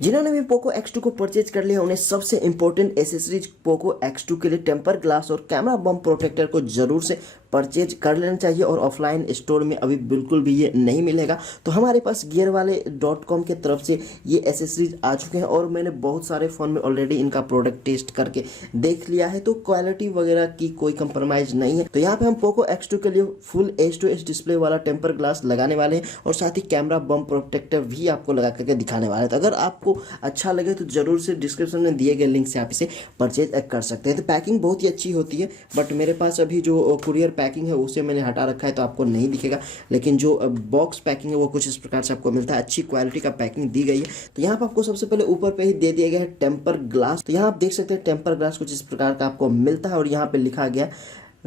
जिन्होंने भी Poco X2 को परचेज कर लिया उन्हें सबसे इंपॉर्टेंट एसेसरीज पोको X2 के लिए टेम्पर ग्लास और कैमरा बम प्रोटेक्टर को जरूर से परचेज कर लेना चाहिए और ऑफलाइन स्टोर में अभी बिल्कुल भी ये नहीं मिलेगा। तो हमारे पास gearwale.com के तरफ से ये एसेसरीज आ चुके हैं और मैंने बहुत सारे फ़ोन में ऑलरेडी इनका प्रोडक्ट टेस्ट करके देख लिया है, तो क्वालिटी वगैरह की कोई कंप्रोमाइज़ नहीं है। तो यहाँ पे हम पोको X2 के लिए फुल एज-टू-एज डिस्प्ले वाला टेम्पर ग्लास लगाने वाले हैं और साथ ही कैमरा बम प्रोटेक्टर भी आपको लगा करके दिखाने वाले हैं। तो अगर आपको अच्छा लगे तो जरूर से डिस्क्रिप्शन में दिए गए लिंक से आप इसे परचेज कर सकते हैं। तो पैकिंग बहुत ही अच्छी होती है, बट मेरे पास अभी जो कुरियर पैकिंग है उसे मैंने हटा रखा है तो आपको नहीं दिखेगा, लेकिन जो बॉक्स पैकिंग है वो कुछ इस प्रकार से आपको मिलता है। अच्छी क्वालिटी का पैकिंग दी गई है। तो यहाँ पर आपको सबसे पहले ऊपर पे ही दे दिया गया है टेम्पर ग्लास। तो यहाँ आप देख सकते हैं टेम्पर ग्लास कुछ इस प्रकार का आपको मिलता है और यहाँ पे लिखा गया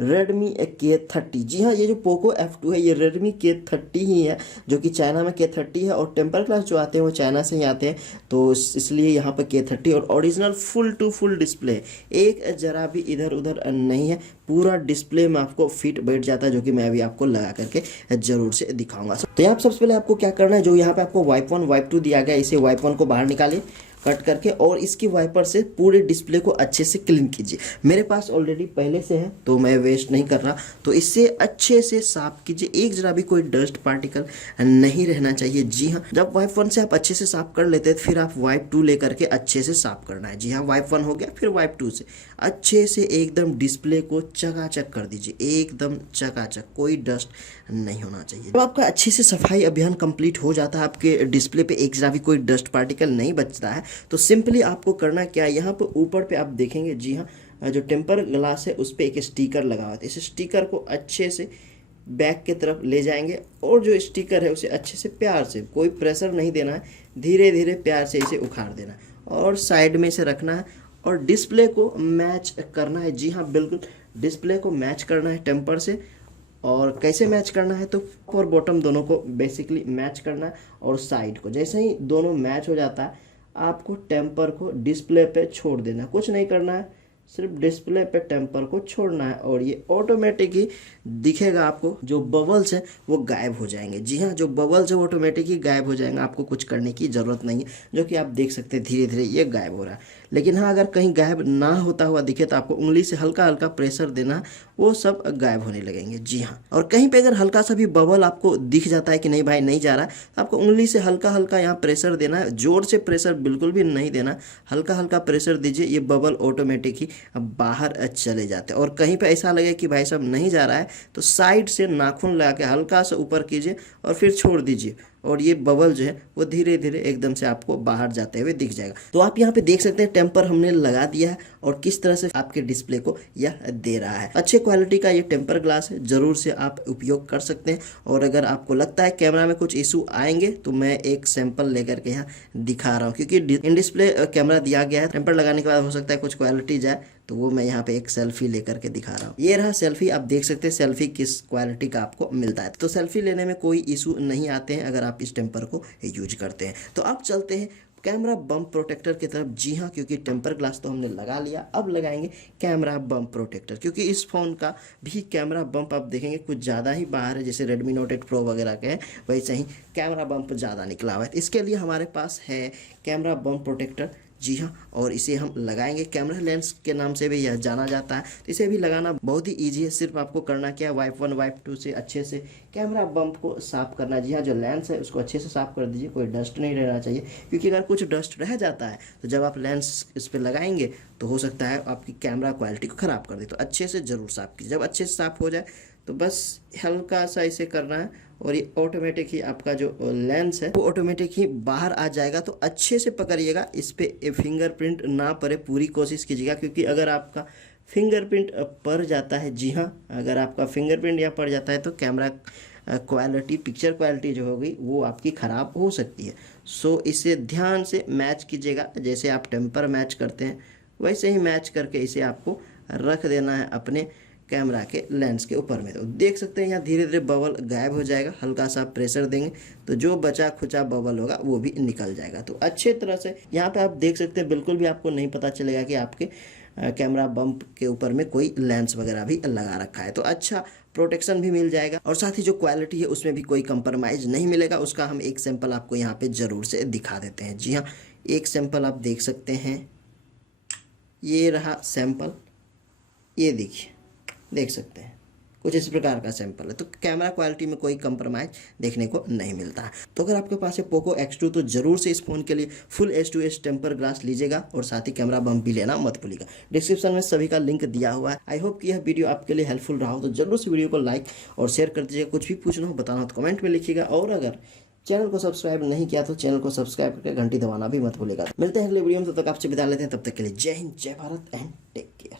Redmi K30। जी हाँ, ये जो Poco F2 है ये Redmi K30 ही है, जो कि चाइना में K30 है और टेम्पर ग्लास जो आते हैं वो चाइना से ही आते हैं, तो इसलिए यहाँ पर K30 और original full to full display, एक जरा भी इधर उधर नहीं है, पूरा डिस्प्ले में आपको फिट बैठ जाता है, जो कि मैं अभी आपको लगा करके जरूर से दिखाऊंगा। तो यहाँ सबसे पहले आपको क्या करना है, जो यहाँ पे आपको वाइप 1 वाइप 2 दिया गया है, इसे वाइप 1 को बाहर निकालिए कट करके और इसकी वाइपर से पूरे डिस्प्ले को अच्छे से क्लीन कीजिए। मेरे पास ऑलरेडी पहले से है तो मैं वेस्ट नहीं कर रहा, तो इससे अच्छे से साफ कीजिए, एक जरा भी कोई डस्ट पार्टिकल नहीं रहना चाहिए। जी हाँ, जब वाइप 1 से आप अच्छे से साफ कर लेते हैं फिर आप वाइप 2 लेकर के अच्छे से साफ करना है। जी हाँ, वाइप 1 हो गया, फिर वाइप 2 से अच्छे से एकदम डिस्प्ले को चकाचक कर दीजिए, एकदम चकाचक, कोई डस्ट नहीं होना चाहिए। जब आपका अच्छे से सफाई अभियान कंप्लीट हो जाता है, आपके डिस्प्ले पे एक जरा भी कोई डस्ट पार्टिकल नहीं बचता है, तो सिंपली आपको करना क्या है, यहाँ पर ऊपर पे आप देखेंगे, जी हाँ, जो टेम्पर ग्लास है उस पर एक स्टिकर लगा हुआ है। इस स्टिकर को अच्छे से बैक के तरफ ले जाएंगे और जो स्टिकर है उसे अच्छे से प्यार से, कोई प्रेशर नहीं देना है, धीरे धीरे प्यार से इसे उखाड़ देना है और साइड में से रखना है और डिस्प्ले को मैच करना है। जी हाँ, बिल्कुल डिस्प्ले को मैच करना है टेम्पर से। और कैसे मैच करना है, तो और बॉटम दोनों को बेसिकली मैच करना है और साइड को। जैसे ही दोनों मैच हो जाता है आपको टेम्पर को डिस्प्ले पे छोड़ देना है, कुछ नहीं करना है, सिर्फ डिस्प्ले पे टेम्पर को छोड़ना है और ये ऑटोमेटिक ही दिखेगा आपको, जो बबल्स हैं वो गायब हो जाएंगे। जी हाँ, जो बबल्स है वो ऑटोमेटिक ही गायब हो जाएंगे, आपको कुछ करने की ज़रूरत नहीं है, जो कि आप देख सकते हैं धीरे धीरे ये गायब हो रहा है। लेकिन हाँ, अगर कहीं गायब ना होता हुआ दिखे तो आपको उंगली से हल्का हल्का प्रेशर देना, वो सब गायब होने लगेंगे। जी हाँ, और कहीं पे अगर हल्का सा भी बबल आपको दिख जाता है कि नहीं भाई नहीं जा रहा है, तो आपको उंगली से हल्का हल्का यहाँ प्रेशर देना है, जोर से प्रेशर बिल्कुल भी नहीं देना, हल्का हल्का प्रेशर दीजिए, ये बबल ऑटोमेटिक ही बाहर चले जाते हैं। और कहीं पे ऐसा लगे कि भाई साहब नहीं जा रहा है तो साइड से नाखून लगा के हल्का सा ऊपर कीजिए और फिर छोड़ दीजिए और ये बबल जो है वो धीरे धीरे एकदम से आपको बाहर जाते हुए दिख जाएगा। तो आप यहाँ पे देख सकते हैं टेम्पर हमने लगा दिया है और किस तरह से आपके डिस्प्ले को यह दे रहा है। अच्छे क्वालिटी का ये टेम्पर ग्लास है, जरूर से आप उपयोग कर सकते हैं। और अगर आपको लगता है कैमरा में कुछ इशू आएंगे तो मैं एक सैंपल लेकर के यहाँ दिखा रहा हूँ, क्योंकि इन डिस्प्ले कैमरा दिया गया है, टेम्पर लगाने के बाद हो सकता है कुछ क्वालिटी जाए, तो वो मैं यहाँ पे एक सेल्फी लेकर के दिखा रहा हूँ। ये रहा सेल्फी, आप देख सकते हैं सेल्फी किस क्वालिटी का आपको मिलता है। तो सेल्फी लेने में कोई इशू नहीं आते हैं अगर आप इस टेम्पर को यूज करते हैं। तो अब चलते हैं कैमरा बम प्रोटेक्टर की तरफ। जी हाँ, क्योंकि टेम्पर ग्लास तो हमने लगा लिया, अब लगाएंगे कैमरा बम प्रोटेक्टर, क्योंकि इस फ़ोन का भी कैमरा बम्प आप देखेंगे कुछ ज़्यादा ही बाहर है, जैसे Redmi Note 8 Pro वगैरह के हैं वैसे ही कैमरा बम्प ज़्यादा निकला हुआ है। इसके लिए हमारे पास है कैमरा बम प्रोटेक्टर। जी हाँ, और इसे हम लगाएंगे, कैमरा लेंस के नाम से भी यह जाना जाता है। तो इसे भी लगाना बहुत ही ईजी है, सिर्फ आपको करना क्या है, वाइप 1 वाइप 2 से अच्छे से कैमरा बम्प को साफ करना। जी हाँ, जो लेंस है उसको अच्छे से साफ कर दीजिए, कोई डस्ट नहीं रहना चाहिए, क्योंकि अगर कुछ डस्ट रह जाता है तो जब आप लेंस इस पर लगाएंगे तो हो सकता है आपकी कैमरा क्वालिटी को ख़राब कर दे। तो अच्छे से ज़रूर साफ कीजिए। जब अच्छे से साफ हो जाए तो बस हल्का सा इसे करना है और ये ऑटोमेटिक ही आपका जो लेंस है वो ऑटोमेटिक ही बाहर आ जाएगा। तो अच्छे से पकड़िएगा, इस पर फिंगरप्रिंट ना पड़े, पूरी कोशिश कीजिएगा, क्योंकि अगर आपका फिंगरप्रिंट पड़ जाता है, जी हाँ, अगर आपका फिंगरप्रिंट यहाँ पड़ जाता है तो कैमरा क्वालिटी, पिक्चर क्वालिटी जो होगी वो आपकी ख़राब हो सकती है। सो इसे ध्यान से मैच कीजिएगा, जैसे आप टेम्पर मैच करते हैं वैसे ही मैच करके इसे आपको रख देना है अपने कैमरा के लेंस के ऊपर में। तो देख सकते हैं यहाँ धीरे धीरे बबल गायब हो जाएगा, हल्का सा प्रेशर देंगे तो जो बचा खुचा बबल होगा वो भी निकल जाएगा। तो अच्छे तरह से यहाँ पे आप देख सकते हैं, बिल्कुल भी आपको नहीं पता चलेगा कि आपके कैमरा बम्प के ऊपर में कोई लेंस वगैरह भी लगा रखा है। तो अच्छा प्रोटेक्शन भी मिल जाएगा और साथ ही जो क्वालिटी है उसमें भी कोई कंप्रोमाइज़ नहीं मिलेगा। उसका हम एक सैंपल आपको यहाँ पे ज़रूर से दिखा देते हैं। जी हाँ, एक सैंपल आप देख सकते हैं, ये रहा सैंपल, ये देखिए, देख सकते हैं कुछ इस प्रकार का सैंपल है। तो कैमरा क्वालिटी में कोई कंप्रोमाइज़ देखने को नहीं मिलता है। तो अगर आपके पास है पोको X2 तो ज़रूर से इस फ़ोन के लिए फुल S2S टेम्पर ग्लास लीजिएगा और साथ ही कैमरा बम्प भी लेना मत भूलिएगा। डिस्क्रिप्शन में सभी का लिंक दिया हुआ है। आई होप कि यह वीडियो आपके लिए हेल्पफुल रहा हो, तो जरूर से वीडियो को लाइक और शेयर कर दीजिएगा। कुछ भी पूछना हो बताना हो तो कमेंट में लिखिएगा, और अगर चैनल को सब्सक्राइब नहीं किया तो चैनल को सब्सक्राइब करके घंटी दबाना भी मत भूलिएगा। मिलते हैं अगले वीडियो में, तब तक आपसे विदा लेते हैं। तब तक के लिए जय हिंद, जय भारत एंड टेक केयर।